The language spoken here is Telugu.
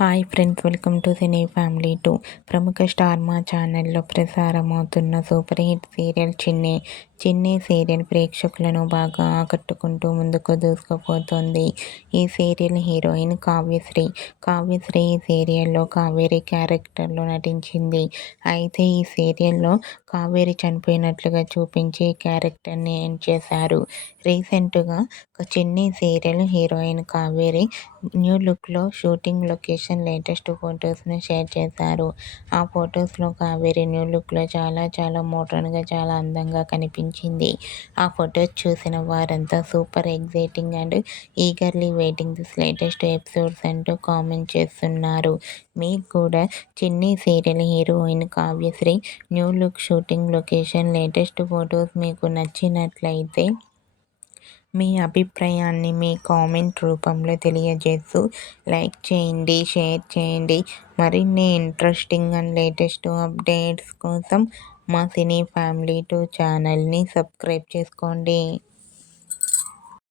Hi friends, welcome to cine family 2. ప్రముఖ స్టార్ మా ఛానల్లో ప్రసారమవుతున్న సూపర్ హిట్ సీరియల్ చిన్ని సీరియల్ ప్రేక్షకులను బాగా ఆకట్టుకుంటూ ముందుకు దూసుకుపోతోంది. ఈ సీరియల్ హీరోయిన్ కావ్యశ్రీ ఈ సీరియల్లో కావేరి క్యారెక్టర్లో నటించింది. అయితే ఈ సీరియల్లో కావేరి చనిపోయినట్లుగా చూపించి క్యారెక్టర్ని ఎండ్ చేశారు. రీసెంట్గా చిన్ని సీరియల్ హీరోయిన్ కావేరి న్యూ లుక్లో షూటింగ్ లొకేషన్ లేటెస్ట్ ఫొటోస్ను షేర్ చేశారు. ఆ ఫొటోస్లో కావేరి న్యూ లుక్లో చాలా మోడ్రన్గా, చాలా అందంగా కనిపించింది. ఆ ఫొటోస్ చూసిన వారంతా super exciting and eagerly waiting this latest episodes అంటూ కామెంట్ చేస్తున్నారు. మీకు కూడా చిన్ని serial heroine Kavyasri new look shooting location latest photos మీకు నచ్చినట్లయితే మీ అభిప్రాయాన్ని మీ కామెంట్ రూపంలో తెలియజేస్తూ లైక్ చేయండి, షేర్ చేయండి. మరిన్ని ఇంట్రెస్టింగ్ అండ్ లేటెస్ట్ అప్డేట్స్ కోసం మా సినీ ఫ్యామిలీ 2 ఛానల్ని సబ్స్క్రైబ్ చేసుకోండి.